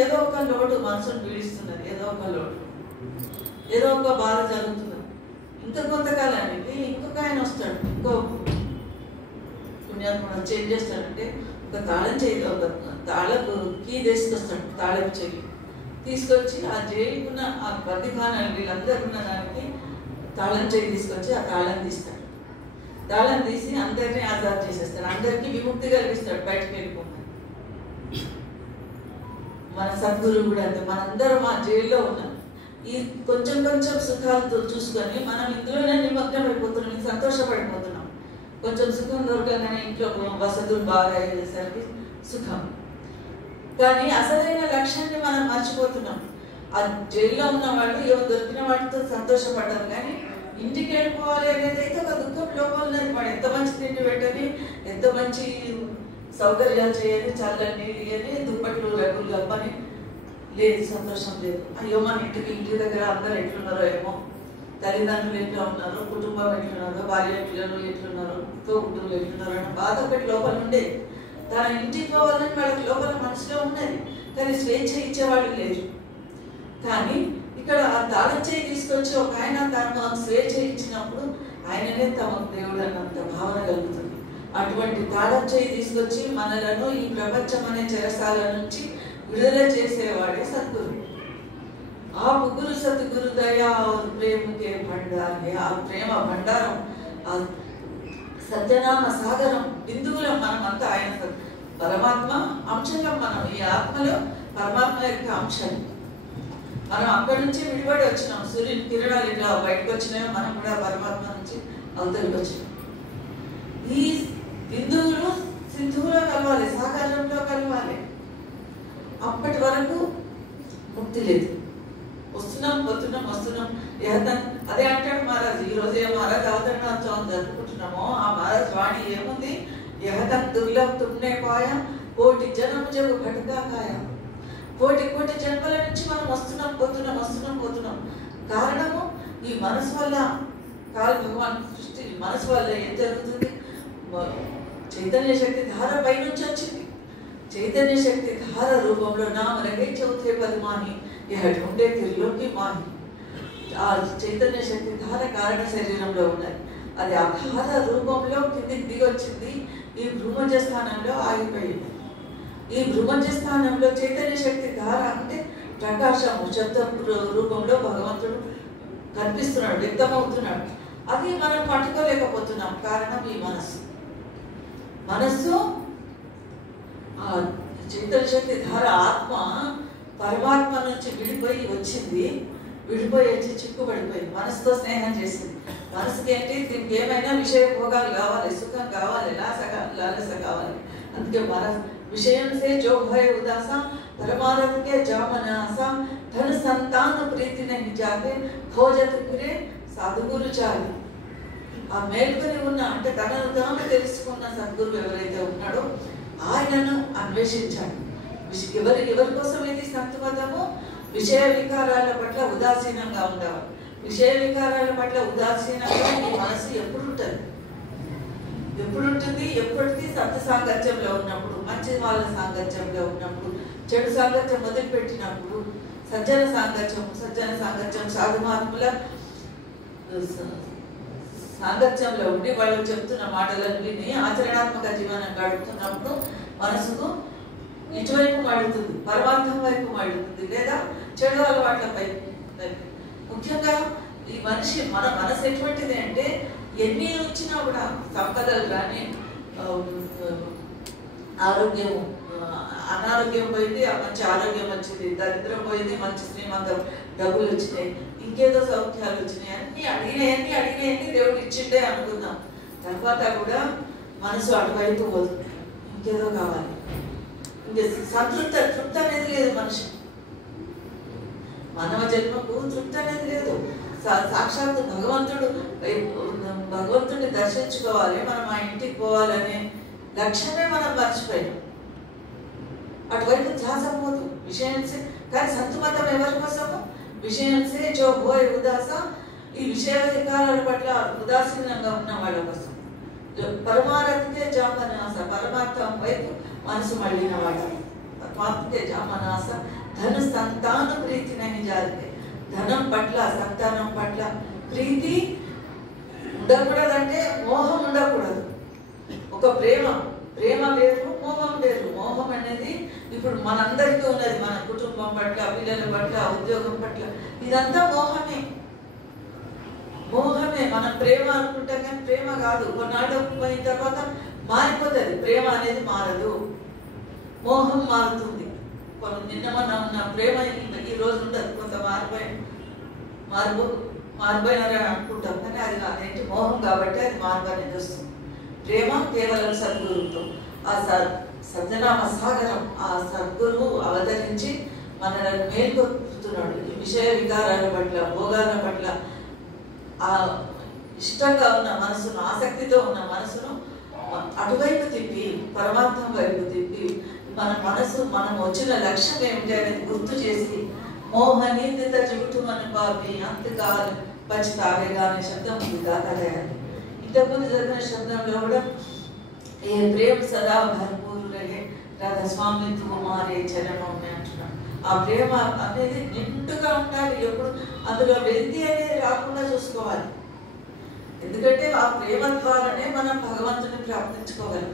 ఏదో ఒక లోటు మనసును పీడిస్తున్నది, ఏదో ఒక లోటు, ఏదో ఒక బాధ జరుగుతున్నది. ఇంకా కొంతకాలానికి ఇంకొక ఆయన వస్తాడు, ఇంకో పుణ్యాత్ముడు చేంజ్ చేస్తాడంటే ఒక తాళం చేయి, ఒక తాళపు కీ తీసుకొస్తాడు, తాళపు చెయ్యి తీసుకొచ్చి ఆ జైలుకున్న ఆ బందిఖానాలు వీళ్ళందరూ ఉన్న దానికి తాళం చేయి తీసుకొచ్చి ఆ తాళం తీస్తాడు. తాళం తీసి అందరినీ ఆజాద్ చేసేస్తాడు, అందరికీ విముక్తి కలిగిస్తాడు, బయటకు వెళ్ళిపోతాడు. మన సద్గురువు కూడా అంతే. మనందరం ఆ జైల్లో ఉన్నాం. ఈ కొంచెం కొంచెం సుఖాలతో చూసుకొని మనం ఇందులోనే నిమగ్నం అయిపోతున్నాం, సంతోషపడిపోతున్నాం. కొంచెం సుఖం దొరకగానే ఇంట్లో వసతులు బాగా అయ్యేసరికి సుఖం, కానీ అసలైన లక్ష్యాన్ని మనం మర్చిపోతున్నాం. ఆ జైల్లో ఉన్న వాళ్ళు ఏమో దొరికిన వాటితో సంతోషపడ్డారు, కానీ ఇంటికి వెళ్ళిపోవాలి అనేది అయితే ఒక దుఃఖం లోపల ఉన్నది. వాడు ఎంత మంచి తిండి పెట్టని, ఎంత మంచి సౌకర్యాలు చేయని, చల్లని నీళ్ళు ఇయని, దుప్పట్లు రగులు కప్పని, లేదు, సంతోషం లేదు. అయ్యో మన ఇంటి దగ్గర అందరూ ఎట్లున్నారో ఏమో, తల్లిదండ్రులు ఎట్లా ఉన్నారో, కుటుంబం ఎట్లున్నారో, భార్య పిల్లలు ఎట్లున్నారో, కుటుంబం ఎట్లున్నారో అని బాధ ఒకటి లోపల ఉండే. తన ఇంటికి పోవాలని వాళ్ళకి లోపల మనసులో ఉన్నది, కానీ స్వేచ్ఛ ఇచ్చేవాళ్ళు లేరు. కానీ ఇక్కడ ఆ తాళం చేయి తీసుకొచ్చి ఒక ఆయన తను స్వేచ్ఛ ఇచ్చినప్పుడు ఆయననే తమ దేవుడు అన్నంత భావన కలుగుతుంది. అటువంటి తాళం చేయి తీసుకొచ్చి మనలను ఈ ప్రపంచం అనే చెరసాల నుంచి విడుదల చేసేవాడే సద్గురు. ఆ ముగ్గురు సద్గురు దయా ప్రేమకే భండారి, ఆ ప్రేమ భండారం, ఆ సత్యనామ సాగరం, బిందువులం మనమంతా. ఆయన పరమాత్మ అంశంలో మనం, ఈ ఆత్మలో పరమాత్మ యొక్క అంశం. మనం అక్కడి నుంచి విడిపడి వచ్చినాం. సూర్యుని కిరణాలు ఇట్లా బయటకు వచ్చినాయో మనం కూడా పరమాత్మ నుంచి అవతలికి వచ్చినాం. ఈ బిందువులు సింధువులో కలవాలి, సాగరంలో కలవాలి. అప్పటి వరకు ముక్తి లేదు. వస్తున్నాం, పోతున్నాం, వస్తున్నాం. అదే అంటాడు మహారాజ్. ఈ రోజు ఏ మహారాజ్ అవతరణోత్సవం జరుపుకుంటున్నామో ఆ మహారాజ్ వాణి ఏముంది, యహతం దుర్లభం తుమ్నే పాయ, కోటి జనం జగు ఘటకాయ. కోటి కోటి జన్మల నుంచి మనం వస్తున్నాం, పోతున్నాం, వస్తున్నాం, పోతున్నాం. కారణము ఈ మనసు వల్ల. కాదు భగవాన్ సృష్టి మనసు వల్ల ఏం జరుగుతుంది? చైతన్య శక్తి ధార పైనుంచి వచ్చింది. చైతన్య శక్తి ధార రూపంలో నామరకే చౌథే పద్మాని ఉండే తిరిలోకి మాని. ఆ చైతన్య శక్తి ధార కారణ శరీరంలో ఉన్నది. అది ఆ ధార రూపంలో కిందికి దిగొచ్చింది. ఈ భ్రూమధ్య స్థానంలో ఆగిపోయింది. ఈ భ్రూమధ్య స్థానంలో చైతన్య శక్తి ధార అంటే ప్రకాశము, శబ్ద రూపంలో భగవంతుడు కనిపిస్తున్నాడు, వ్యక్తమవుతున్నాడు. అది మనం పట్టుకోలేకపోతున్నాం. కారణం ఈ మనస్సు. మనస్సు ఆ చైతన్య శక్తి ధార ఆత్మ పరమాత్మ నుంచి విడిపోయి వచ్చింది. విడిపోయి వచ్చి చిక్కుబడిపోయింది. మనసుతో స్నేహం చేసింది. మనసుకి ఏంటి, దీనికి ఏమైనా విషయ భోగాలు కావాలి, సుఖం కావాలి, లాలస కావాలి. అందుకే మన విషయం సే జో భయ ఉదాస పరమారథ కే జామనాస ధన సంతాన ప్రీతి నహి జాతే భోజత ఫిరే సాధుగురు చాలి. ఆ మేల్కొని ఉన్న అంటే తనను తాను తెలుసుకున్న సద్గురు ఎవరైతే ఉన్నాడో ఆయనను అన్వేషించాడు. ఎవరి కోసం ఇది సంతుమతము? విషయ వికారాల పట్ల ఉదాసీనంగా ఉండేవారు. విషయ వికారాల పట్ల ఉదాసీనంగా ఈ మనసు ఎప్పుడు ఉంటుంది? ఎప్పుడు ఉంటుంది? ఎప్పటికీ సత్య సాంగత్యంలో ఉన్నప్పుడు, మంచి వాళ్ళ సాంగత్యంలో ఉన్నప్పుడు, చెడు సాంగత్యం మొదలుపెట్టినప్పుడు, సజ్జన సాంగత్యం సాధుమాత్ముల సాంగత్యంలో ఉండి వాళ్ళు చెప్తున్న మాటలను విని ఆచరణాత్మక జీవనం గడుపుతున్నప్పుడు మనసుకు ఇటువైపు మడుతుంది, పరమార్థం వైపు మడుతుంది, లేదా చెడు అలవాట్లపై. ముఖ్యంగా ఈ మన మనసు ఎటువంటిది అంటే ఎన్ని వచ్చినా కూడా సంపదలు కానీ, ఆరోగ్యం, అనారోగ్యం పోయింది, మంచి ఆరోగ్యం వచ్చింది, దరిద్రం పోయింది, మంచి శ్రీమంతం, డబ్బులు వచ్చినాయి, ఇంకేదో సౌఖ్యాలు వచ్చినాయి, అన్ని అడిగినాయన్ని దేవుడు ఇచ్చిండే అనుకుందాం. తర్వాత కూడా మనసు అటువైపు పోతుంది, ఇంకేదో కావాలి. ఇంకే తృప్తి అనేది లేదు. మనిషి మానవ జన్మకు తృప్తి అనేది లేదు. సాక్షాత్ భగవంతుడిని దర్శించుకోవాలి, మనం ఆ ఇంటికి పోవాలనే లక్ష్యమే మనం మర్చిపోయాం. అటువైపు ధ్యాస పోదు. విషయంసే కానీ సంతుమతం ఎవరి కోసము? విషయంసే జో హోయ్ ఉదాస, ఈ విషయ వికారాల పట్ల ఉదాసీనంగా ఉన్న వాళ్ళ కోసం. పరమార్థకే జామనాస, పరమార్థం వైపు మనసు మళ్ళిన వాళ్ళ. పరమాత్మకే జామనాస ధన సంతాన ప్రీతి నహి జాతే. ధనం పట్ల సంతానం పట్ల ప్రీతి ఉండకూడదంటే మోహం ఉండకూడదు. ఒక ప్రేమ వేరు, మోహం వేరు. మోహం అనేది ఇప్పుడు మనందరికీ ఉన్నది, మన కుటుంబం పట్ల, పిల్లల పట్ల, ఉద్యోగం పట్ల, ఇదంతా మోహమే. మనం ప్రేమ అనుకుంటాం కానీ ప్రేమ కాదు. కొన్నాళ్ళు పోయిన తర్వాత మారిపోతుంది. ప్రేమ అనేది మారదు, మోహం మారుతుంది. నిన్న మన ఉన్న ప్రేమ ఈ రోజు ఉండదు, కొంత మారిపోయినారని అనుకుంటాం కానీ అది అదేంటి మోహం కాబట్టి అది మార్పు అనేది వస్తుంది. ప్రేమ కేవలం సద్గురువుతో, ఆ సజ్జనామ సాగరం, ఆ సద్గురువు అవతరించి మనల్ని మేల్కొల్పుతున్నాడు. విషయ వికారాల పట్ల, భోగాల పట్ల ఆ ఇష్టంగా ఉన్న మనసును, ఆసక్తితో ఉన్న మనసును అటువైపు తిప్పి, పరమార్థం వైపు తిప్పి, మనం వచ్చిన లక్ష్యం ఏమిటి అనేది గుర్తు చేసి, మోహనిందిత జిగుటుమని పాపి అంతకాలం పచ్చితావేగా అనే శబ్దం ఉంది దాదాయాలి. ఇంతకుముందు జరిగిన శబ్దంలో కూడా ఏ ప్రేమ సదా భర్పూరు రహే రాధా స్వామి తుమారే చరణం అంటున్నాడు. ఆ ప్రేమ అనేది నిండుగా ఉండాలి. ఎప్పుడు అందులో వెళ్తి అనేది రాకుండా చూసుకోవాలి. ఎందుకంటే ఆ ప్రేమ ద్వారానే మనం భగవంతుని ప్రాప్తించుకోగలం.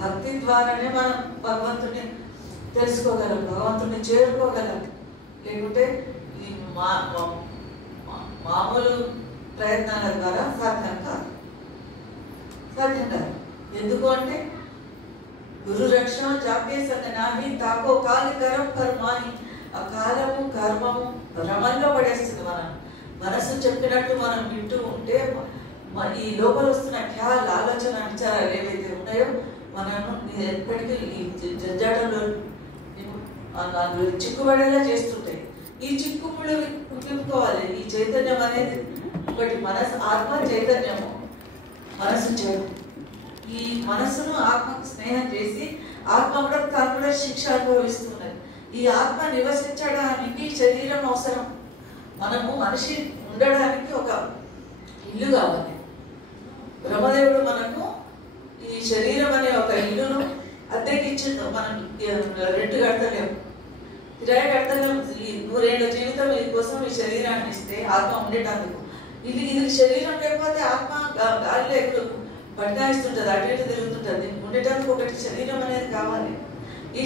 భక్తి ద్వారానే మనం భగవంతుని తెలుసుకోగలం, భగవంతుని చేరుకోగలం. లేకుంటే ఈ మామూలు ప్రయత్నాల ద్వారా సాధ్యం కాదు. ఎందుకు అంటే గురు రక్షణ జాకే సతనాహి తాకో కాలి కరం కర్మాని. ఆ కాలము కర్మము భ్రమంలో పడేస్తుంది. మనసు చెప్పినట్టు మనం వింటూ ఉంటే ఈ లోపల వస్తున్న ఖ్యాల్, ఆలోచన, విచారాలు ఏవైతే ఉన్నాయో మనను ఎప్పటికీ ఈ జంజాటంలో చిక్కుబడేలా చేస్తుంటాయి. ఈ చిక్కుముళ్ళు విప్పుకోవాలి. ఈ చైతన్యం అనేది ఒకటి, మనసు ఆత్మ చైతన్యము, మనసు చేయడం. ఈ మనసును ఆత్మకు స్నేహం చేసి ఆత్మ కూడా తాను కూడా శిక్ష అనుభవిస్తున్నది. ఈ ఆత్మ నివసించడానికి శరీరం అవసరం. మనిషి ఉండడానికి ఒక ఇల్లు కావాలి. బ్రహ్మదేవుడు మనకు ఈ శరీరం అనే ఒక ఇల్లును అద్దెకి ఇచ్చిండు. మనం రెంట్ కడతలేము, కిరాయి కడతలేము. ఈ 100 ఏళ్ల జీవితం కోసం ఈ శరీరాన్ని ఇస్తే ఆత్మ ఉండేటందుకు. ఇది శరీరం లేకపోతే ఆత్మ గాలిలో ఎప్పుడు బట్టాయిస్తుంటుంది, అటు ఇటు తిరుగుతుంటుంది. ఉండేటందుకు ఒకటి శరీరం అనేది కావాలి. ఈ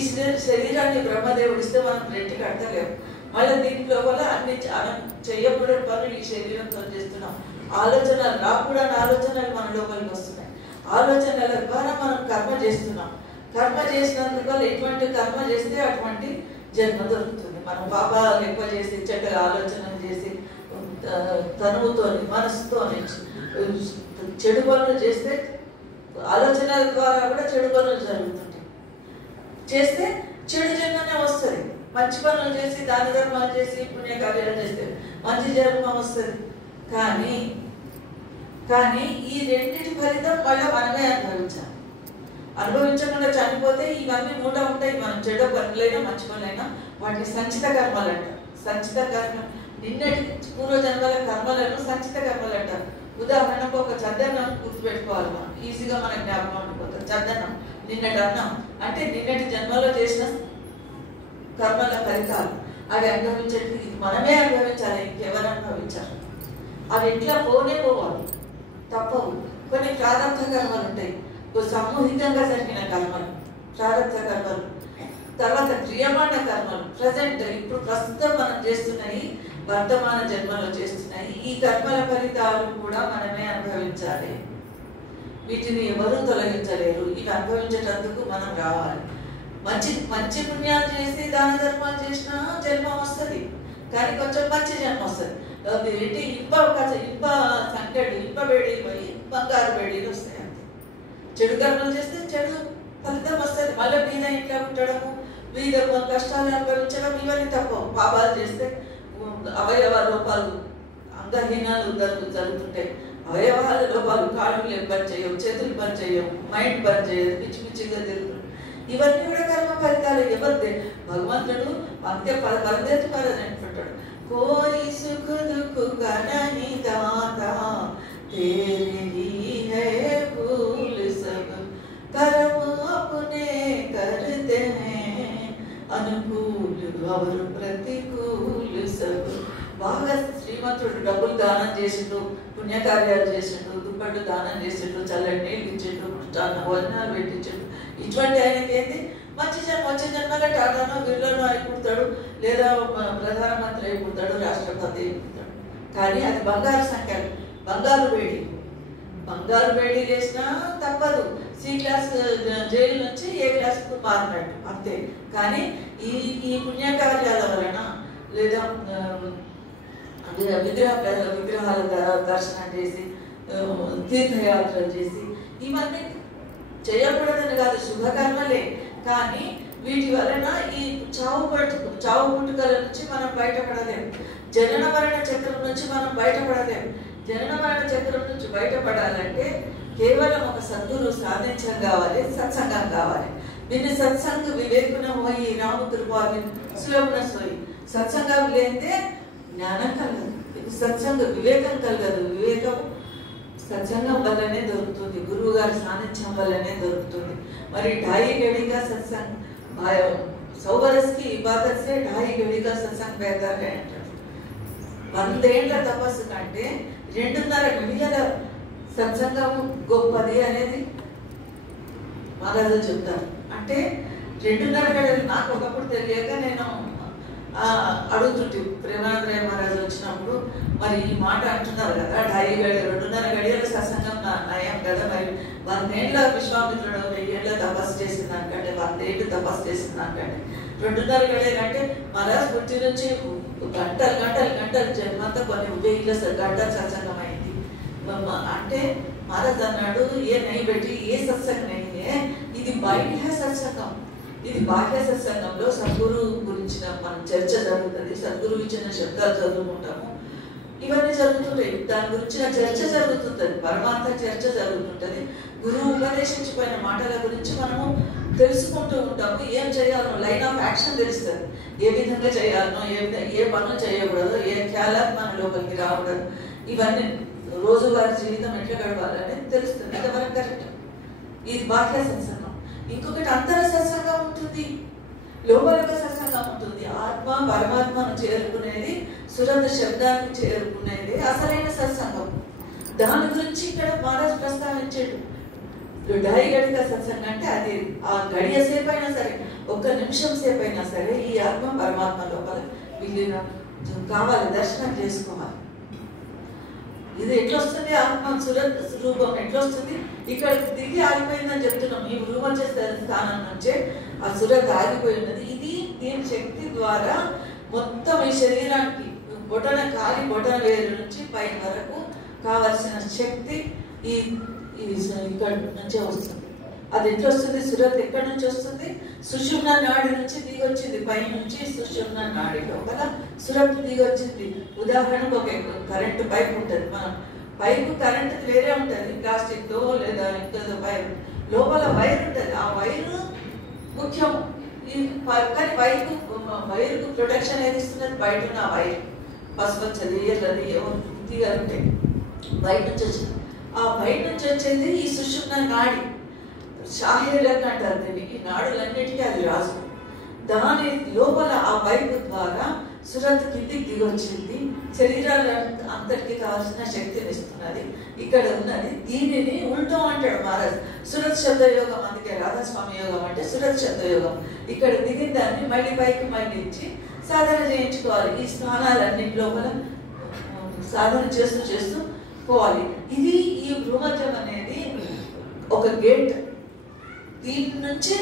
శరీరాన్ని బ్రహ్మదేవుడు ఇస్తే మనం రెంట్ కడతలేము. మళ్ళీ దీంట్లో వల్ల అన్ని చెయ్యకూడని పనులు ఈ శరీరంతో చేస్తున్నాం. ఆలోచనలు, రాకూడని ఆలోచనలు మన లోపలికి వస్తున్నాయి. ఆలోచనల ద్వారా మనం కర్మ చేస్తున్నాం. కర్మ చేసినందుకు వల్ల ఎటువంటి కర్మ చేస్తే అటువంటి జన్మ దొరుకుతుంది. మనం పాపాలు ఎక్కువ చేసి, చెడ్డగా ఆలోచనలు చేసి, తనువుతోని, మనసుతోని చెడు పనులు చేస్తే ఆలోచనల ద్వారా కూడా చెడు పనులు జరుగుతుంటాయి. చేస్తే చెడు జన్మనే వస్తుంది. మంచి పనులు చేసి, దాన ధర్మాలు చేసి, పుణ్యకార్యాలు చేస్తే మంచి జన్మ వస్తుంది. కానీ ఈ రెండింటి ఫలితం మళ్ళీ మనమే అనుభవించాలి. అనుభవించకుండా చనిపోతే ఇవన్నీ మూట ఉంటాయి. మనం చెడ్డ పనులైనా మంచి పనులైనా వాటిని సంచిత కర్మలు అంటారు. సంచిత కర్మ, నిన్నటి పూర్వజన్మల కర్మలను సంచిత కర్మలు అంటారు. ఉదాహరణకు ఒక చద్దన్నం గుర్తుపెట్టుకోవాలి. మనం ఈజీగా మనకు జ్ఞాపకం ఉండిపోతుంది. చద్దన్నం, నిన్నటి అన్నం అంటే నిన్నటి జన్మలో చేసిన కర్మల ఫలితాలు. అవి అనుభవించేది మనమే అనుభవించాలి, ఇంకెవరు అనుభవించాలి. అవి ఎట్లా పోవాలి, తప్పవు. కొన్ని ప్రారంభ కర్మలు ఉంటాయి, సామూహికంగా జరిగిన కర్మలు, ప్రారంభ కర్మలు. తర్వాత క్రియమాణ కర్మలు, ఇప్పుడు ప్రస్తుతం మనం చేస్తున్నాయి, వర్తమాన జన్మలో చేస్తున్నాయి. ఈ కర్మల ఫలితాలు కూడా మనమే అనుభవించాలి. వీటిని ఎవరూ తొలగించలేరు. ఇవి అనుభవించేటందుకు మనం రావాలి. మంచి పుణ్యాలు చేసి, దాన ధర్మాలు చేసినా జన్మ వస్తుంది, కానీ కొంచెం మంచి జన్మ వస్తుంది. ఏంటి ఇప్ప సంకటి, ఇప్ప వేడి పోయి బంగారు వేడిలు వస్తాయి అంతే. చెడు కర్మలు చేస్తే చెడు ఫలితం వస్తుంది. మళ్ళీ బీద ఇంట్లో ఉండడము, బీద కష్టాలు అనుభవించడం, ఇవన్నీ తప్ప. పాపాలు చేస్తే అవయవ లోపాలు, అంగహీనాలు జరుగుతుంటాయి. అవయవాల లోపాలు, కాళ్ళు పని చేయవు, చేతులు పని చేయవు, మైండ్ పని చేయదు, పిచ్చి పిచ్చిగా తిరుగుతుంది. ఇవన్నీ కూడా కర్మ ఫలితాలు. ఎవరిదే భగవంతుడు అంతే పరదేశు అంటుంటాడు. కోయి సుఖ దుఃఖ का नहीं दाता तेरे ही है भूल सब कर्म अपने करते हैं अनुकूल అవరు ప్రతికూలు సగు. బాగా శ్రీమంతుడు డబ్బులు దానం చేసిండు, పుణ్యకార్యాలు చేసిండు, దుప్పట్లు దానం చేసిండు, చల్లటి నీళ్ళు ఇచ్చిండు, భోజనాలు పెట్టించిండు. ఇటువంటి ఆయనకి ఏంటి మంచి జన్మ, వచ్చే జన్మగా టాటానో బిర్లానో అయిపోతాడు, లేదా ప్రధానమంత్రి అయిపోతాడు, రాష్ట్రపతి అయిపోతాడు. కానీ అది బంగారు సంఖ్యలు, బంగారు వేడి. బంగారు వేడి చేసినా తప్పదు. సి క్లాస్ జైలు నుంచి ఏ క్లాస్కు మారినట్టు అంతే. కానీ ఈ పుణ్యకార్యాల వలన లేదా విగ్రహాల దర్శనం చేసి తీర్థయాత్రలు చేసి ఇవన్నీ చేయకూడదని కాదు, శుభకర్మలే. కానీ వీటి వలన ఈ చావు పుట్టుకల నుంచి మనం బయటపడలేము. జనన మరణ చక్రం నుంచి మనం బయటపడలేము. జనన మరణ చక్రం నుంచి బయటపడాలంటే కేవలం ఒక సద్గురు సాధించం కావాలి, సత్సంగం కావాలి. దీన్ని సత్సంగ వివేకున పోయి రాము కృపావి సులభన సోయి. సత్సంగం లేదే జ్ఞానం కలగదు, సత్సంగ వివేకం కలగదు. వివేకం సత్సంగం వల్లనే దొరుకుతుంది, గురువు గారి సాన్నిధ్యం వల్లనే దొరుకుతుంది. మరి ढाई घड़ी का सत्संग, 100 बरस की इबादत से 2.5 घड़ी का सत्संग बेहतर है అంటారు. 100 ఏళ్ల తపస్సు కంటే 2.5 గంటల సత్సంగం గొప్పది అనేది మహారాజు చెప్తారు. అంటే 2.5 గంటలు నాకు ఒకప్పుడు తెలియక నేను అడుగుతుంటే ప్రేమానంద మహారాజు వచ్చినప్పుడు, మరి ఈ మాట అంటున్నారు కదా 2.5 గడియల సత్సంగం నయం కదా, మరి 100 ఏళ్ళ విశ్వామిత్రుడు 1000 ఏళ్ళ తపస్సు చేసిన దానికంటే 100 ఏళ్ళు తపస్సు చేసిన దానికంటే 2.5 గడియలు అంటే మహారాజ్ పుట్టి నుంచి గంటలు జన్మంతా కొన్ని 1000 గంటల సత్సంగం అయింది అంటే మహారాజ్ అన్నాడు, ఏ నై పెట్టి ఏ సత్సంగం నయ్యే, ఇది బాహ్య సత్సంగం. ఇది బాహ్య సత్సంగంలో సద్గురు గురించిన మనం చర్చ జరుగుతుంది, సద్గురు ఇచ్చిన శబ్దాలు చదువుకుంటాము, ఇవన్నీ జరుగుతుంటాయి. దాని గురించిన చర్చ జరుగుతుంటుంది, పరమార్థ చర్చ జరుగుతుంటుంది. గురువు ఉపదేశించిపోయిన మాటల గురించి మనము తెలుసుకుంటూ ఉంటాము. ఏం చేయాలో లైన్ ఆఫ్ యాక్షన్ తెలుస్తుంది, ఏ విధంగా చేయాలనో, ఏ పనులు చేయకూడదు, ఏ ఖ్యాలాలు మన లోపలికి రాకూడదు, ఇవన్నీ రోజువారి జీవితం ఎట్లా గడపాలని తెలుస్తుంది. అంతవరకు కరెక్ట్. ఇది బాహ్య సత్సంగం. ఇంకొకటి అంతర సత్సంగం ఉంటుంది, లోపల సత్సంగం ఉంటుంది. ఆత్మ పరమాత్మను చేరుకునేది, సురత శబ్దాన్ని చేరుకునేది అసలైన సత్సంగం. దాని గురించి ఇక్కడ మహారాజ్ ప్రస్తావించాడు. 2.5 గడిక సత్సంగం అంటే అది ఆ గడియ సేపు అయినా సరే, 1 నిమిషం సేపు అయినా సరే ఈ ఆత్మ పరమాత్మ లోపల విలీనం కావాలి, దర్శనం చేసుకోవాలి. ఇది ఎట్లా వస్తుంది? ఆత్మ సురత్ రూపం ఎట్లా వస్తుంది? ఇక్కడ దిగి ఆగిపోయిందని చెప్తున్నాం. ఈ రూపం స్థానం నుంచే ఆ సురత్ ఆగిపోయినది. ఇది దీని శక్తి ద్వారా మొత్తం ఈ శరీరానికి బొటన వేరు నుంచి పై వరకు కావలసిన శక్తి ఈ ఇక్కడ నుంచే వస్తుంది. అది ఎట్లా వస్తుంది? సురత్ ఎక్కడి నుంచి వస్తుంది? సుషుమ్న నాడి నుంచి దిగి వచ్చింది, పై నుంచి సుషుమ్న నాడి లోపల సురత్ దిగి వచ్చింది. ఉదాహరణకు ఒక కరెంటు పైప్ ఉంటుంది, మనం పైపు కరెంటు వేరే ఉంటుంది, ప్లాస్టిక్ తో లేదా ఇంకో వైర్, లోపల వైర్ ఉంటుంది. ఆ వైరు ముఖ్యం. కానీ వైర్కు ప్రొటెక్షన్ ఏది ఇస్తున్నది? బయట ఉన్న వైర్, పసుపచ్చది ఎర్రది ఏమో తీగలు ఉంటాయి, బయట నుంచి వచ్చింది. ఆ బయట నుంచి వచ్చేది ఈ సుషుమ్న నాడి, షాహీరన్ అంటారు దీన్ని. ఈ నాడులన్నిటికీ అది రాజు. దాని లోపల ఆ వైపు ద్వారా సురత్ కిందికి దిగి వచ్చింది, శరీరాల అంతటికి కావాల్సిన శక్తిని ఇస్తున్నది. ఇక్కడ ఉన్నది. దీనిని ఉల్టం అంటాడు మహారాజ్, సురత్ శబ్దయోగం. అందుకే రాధాస్వామి యోగం అంటే సురత్ శబ్దయోగం. ఇక్కడ దిగిన దాన్ని మళ్ళీ పైకి మళ్ళించి సాధన చేయించుకోవాలి. ఈ స్థానాలన్నింటి లోపల సాధన చేస్తూ పోవాలి. ఇది ఈ భ్రూమధ్యం అనేది ఒక గేట్. దీని నుంచి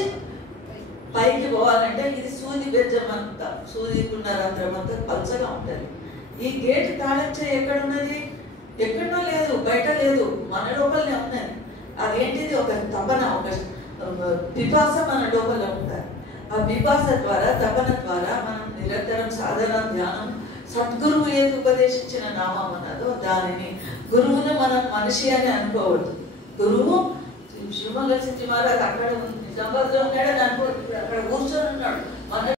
పైకి పోవాలంటే ఇది సూది బెజ్జం అంతా, సూదికున్న రంధ్రం అంతా పల్చగా ఉంటుంది. ఈ గేట్ తాళం చేయి ఎక్కడున్నది? ఎక్కడో లేదు, బయట లేదు, మన లోపలనే ఉన్నది. అదేంటిది? ఒక తపన, ఒక పిపాస మన లోపల ఉంటుంది. ఆ పిపాస ద్వారా, తపన ద్వారా మనం నిరంతరం సాధన, ధ్యానం, సద్గురువు ఏది ఉపదేశించిన నామం ఉన్నదో దానిని, గురువును మనం మనిషి అని అనుకోవద్దు. గురువు శివమంగళ సిద్ధి మహారాజ్ అక్కడ నిజామాబాద్లో ఉన్నాడని అనుకోవద్దు, అక్కడ కూర్చొని ఉన్నాడు. మన